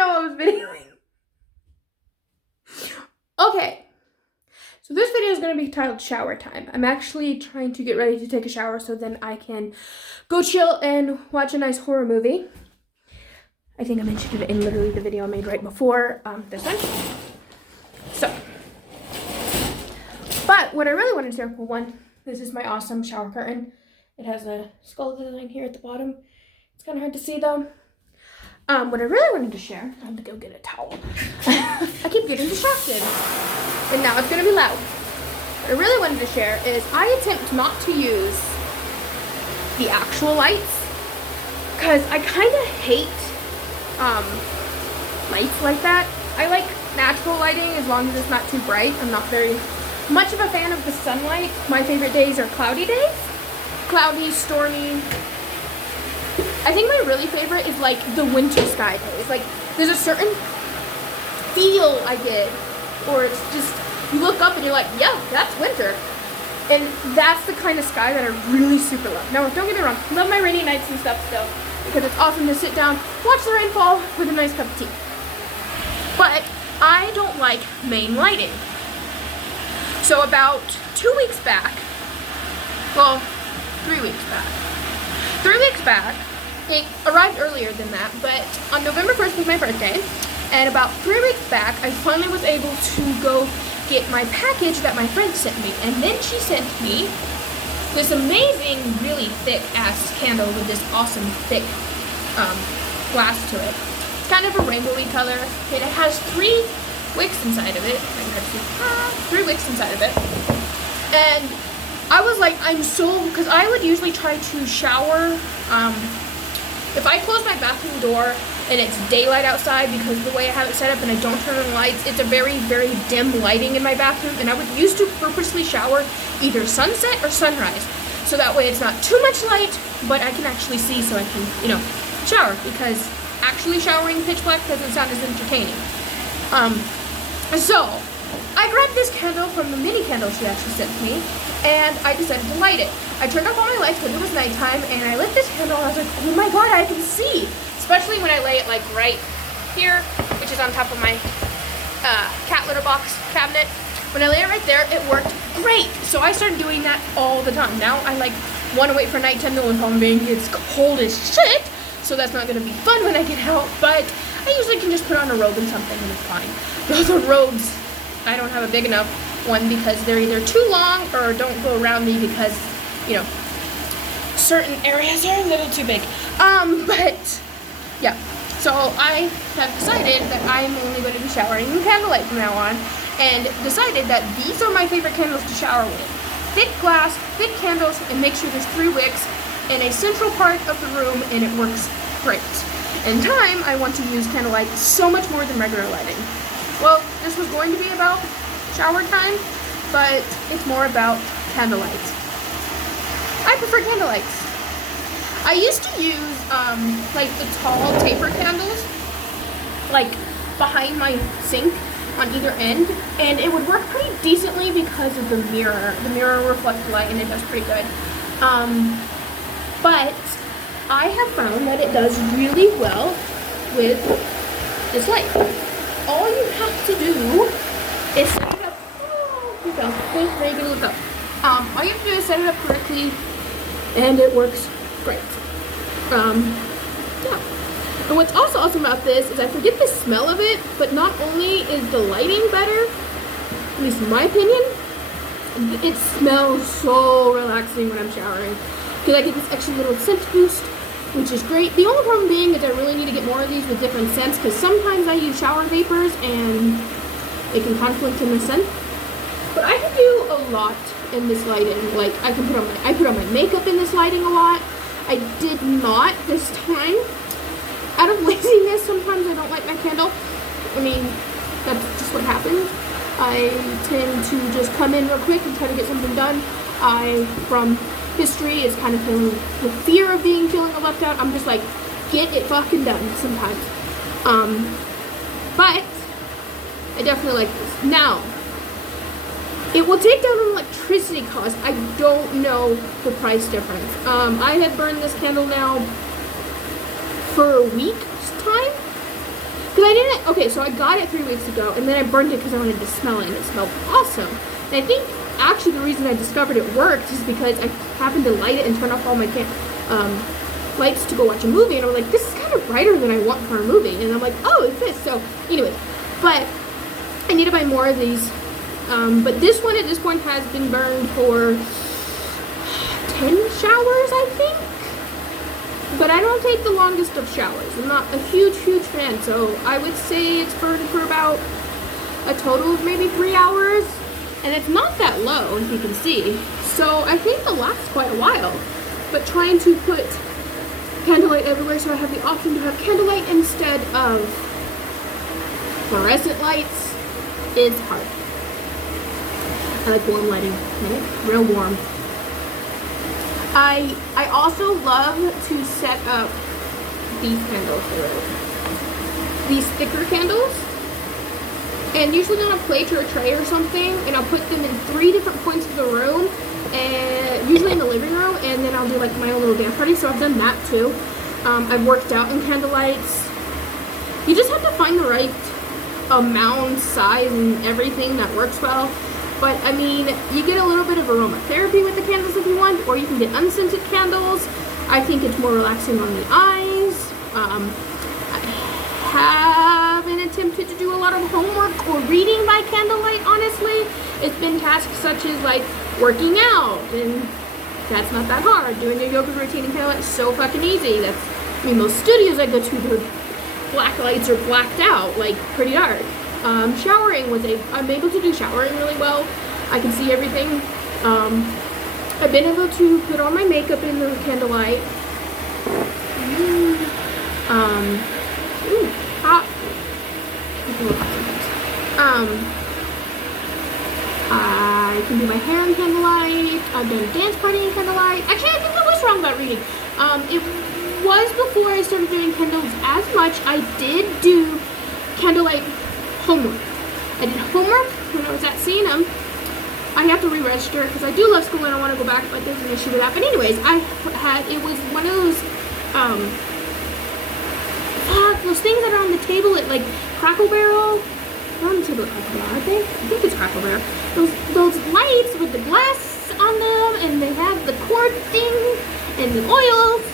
know what I was videoing. Okay. So this video is going to be titled Shower Time. I'm actually trying to get ready to take a shower so then I can go chill and watch a nice horror movie. I think I mentioned it in literally the video I made right before this one. So, but what I really wanted to share, well, one, this is my awesome shower curtain. It has a skull design here at the bottom. It's kind of hard to see though. What I really wanted to share, I have to go get a towel. I keep getting distracted. And now it's gonna be loud. What I really wanted to share is I attempt not to use the actual lights because I kind of hate lights like that. I like natural lighting as long as it's not too bright. I'm not very much of a fan of the sunlight. My favorite days are cloudy days. Cloudy, stormy. I think my really favorite is like the winter sky days. Like there's a certain feel I get, or it's just, you look up and you're like, yeah, that's winter. And that's the kind of sky that I really super love. Now, don't get me wrong, I love my rainy nights and stuff still, because it's awesome to sit down, watch the rain fall with a nice cup of tea. But I don't like main lighting. So about 2 weeks back, well, 3 weeks back. 3 weeks back, it arrived earlier than that, but on November 1st was my birthday, and about 3 weeks back, I finally was able to go get my package that my friend sent me, and then she sent me this amazing, really thick-ass candle with this awesome, thick glass to it. It's kind of a rainbowy color, and it has 3 wicks inside of it. I can see 3 wicks inside of it, and I was like, I'm so, because I would usually try to shower, if I close my bathroom door and it's daylight outside, because of the way I have it set up and I don't turn on the lights, it's a very, very dim lighting in my bathroom, and I would used to purposely shower either sunset or sunrise, so that way it's not too much light, but I can actually see so I can, shower, because actually showering pitch black doesn't sound as entertaining. So I grabbed this candle from the mini candle she actually sent me, and I decided to light it. I turned off all my lights because it was nighttime, and I lit this candle, and I was like, oh my god, I can see! Especially when I lay it like right here, which is on top of my cat litter box cabinet. When I lay it right there, it worked great. So I started doing that all the time. Now I like want to wait for nighttime. The only problem being it's cold as shit, so that's not gonna be fun when I get out. But I usually can just put on a robe and something, and it's fine. Those are robes. I don't have a big enough one because they're either too long or don't go around me because, certain areas are a little too big. But yeah, so I have decided that I'm only going to be showering in candlelight from now on, and decided that these are my favorite candles to shower with. Thick glass, thick candles, and make sure there's 3 wicks in a central part of the room, and it works great. In time, I want to use candlelight so much more than regular lighting. Well, this was going to be about shower time, but it's more about candlelight. I prefer candlelights. I used to use like the tall taper candles, like behind my sink on either end, and it would work pretty decently because of the mirror. The mirror reflects light, and it does pretty good. But I have found that it does really well with this light. All you have to do is set it up. Oh, here you go. Okay, now you can look up. All you have to do is set it up correctly, and it works great. Yeah. And what's also awesome about this is I forget the smell of it, but not only is the lighting better, at least in my opinion, it smells so relaxing when I'm showering. Because I get this extra little scent boost, which is great. The only problem being is I really need to get more of these with different scents, because sometimes I use shower vapors and it can conflict in the scent. But I can do a lot in this lighting. Like I put on my makeup in this lighting a lot. I did not this time. Out of laziness, sometimes I don't light my candle. I mean, that's just what happens. I tend to just come in real quick and try to get something done. From history, is kind of feeling the fear of feeling left out. I'm just like, get it fucking done sometimes. But I definitely like this. Now, it will take down an electricity cost. I don't know the price difference. I had burned this candle now for a week's time, Because I didn't, okay, so I got it 3 weeks ago, and then I burned it because I wanted to smell it, and it smelled awesome. And I think, actually, the reason I discovered it worked is because I happened to light it and turn off all my lights to go watch a movie, and I was like, this is kind of brighter than I want for a movie. And I'm like, oh, it's this. So, anyway, but I need to buy more of these. But this one, at this point, has been burned for 10 showers, I think. But I don't take the longest of showers. I'm not a huge fan, so I would say it's burned for about a total of maybe 3 hours. And it's not that low, as you can see. So I think it'll last quite a while. But trying to put candlelight everywhere, so I have the option to have candlelight instead of fluorescent lights, is hard. I like warm lighting, real warm. I also love to set up these candles here. These thicker candles. And usually on a plate or a tray or something, and I'll put them in 3 different points of the room, and usually in the living room, and then I'll do like my own little dance party. So I've done that too. I've worked out in candlelights. You just have to find the right amount, size, and everything that works well. But I mean, you get a little bit of aromatherapy with the candles if you want, or you can get unscented candles. I think it's more relaxing on the eyes. I haven't attempted to do a lot of homework or reading by candlelight, honestly. It's been tasks such as like working out, and that's not that hard. Doing your yoga routine in candlelight is so fucking easy. I mean, most studios I go to, the black lights are blacked out, like pretty dark. Showering I'm able to do showering really well. I can see everything. I've been able to put on my makeup in the candlelight. Hot. I can do my hair in candlelight. I've done a dance party in candlelight. Actually, I think I was wrong about reading. It was before I started doing candles as much. I did do candlelight homework. I did homework when I was at C&M. I have to re-register because I do love school and I want to go back, but there's an issue with that. But anyways, it was one of those things that are on the table at like Crackle Barrel. They're on the table at Crackle Barrel, aren't they? I think it's Crackle Barrel. Those lights with the glass on them, and they have the cord thing and the oils.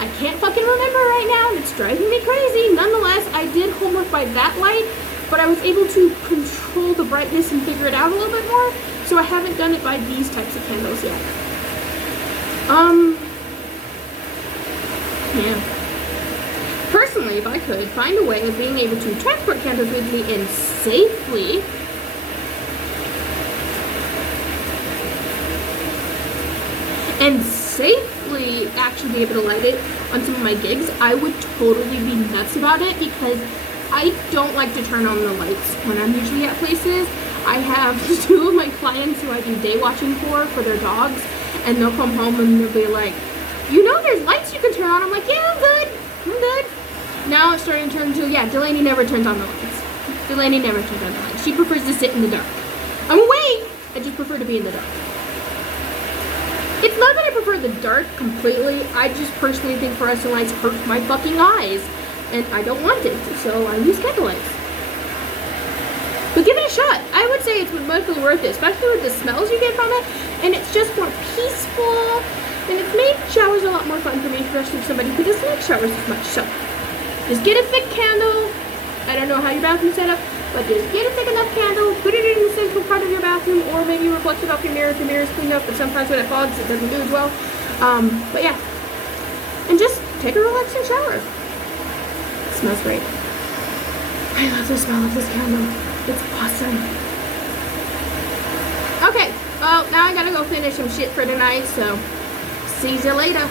I can't fucking remember right now, and it's driving me crazy. Nonetheless, I did homework by that light, but I was able to control the brightness and figure it out a little bit more, so I haven't done it by these types of candles yet. Yeah. Personally, if I could find a way of being able to transport candles with me and safely actually be able to light it on some of my gigs, I would totally be nuts about it, because I don't like to turn on the lights when I'm usually at places. I have 2 of my clients who I do day watching for their dogs, and they'll come home and they'll be like, you know there's lights you can turn on. I'm like, yeah, I'm good. Now it's starting to turn to, yeah, Delaney never turns on the lights. Delaney never turns on the lights. She prefers to sit in the dark. I'm awake, I just prefer to be in the dark. It's not that I prefer the dark completely, I just personally think fluorescent lights hurt my fucking eyes, and I don't want it, so I use candlelights. But give it a shot. I would say it's mostly worth it, especially with the smells you get from it, and it's just more peaceful, and it's made showers a lot more fun for me, especially if somebody who doesn't like showers as much. So, just get a thick candle. I don't know how your bathroom's set up, but just get a thick enough candle, put it in the central part of your bathroom, or maybe reflect it off your mirror if your mirror's cleaned up, but sometimes when it fogs, it doesn't do as well. But yeah. And just take a relaxing shower. It smells great. I love the smell of this candle. It's awesome. Okay, well, now I gotta go finish some shit for tonight, so see you later.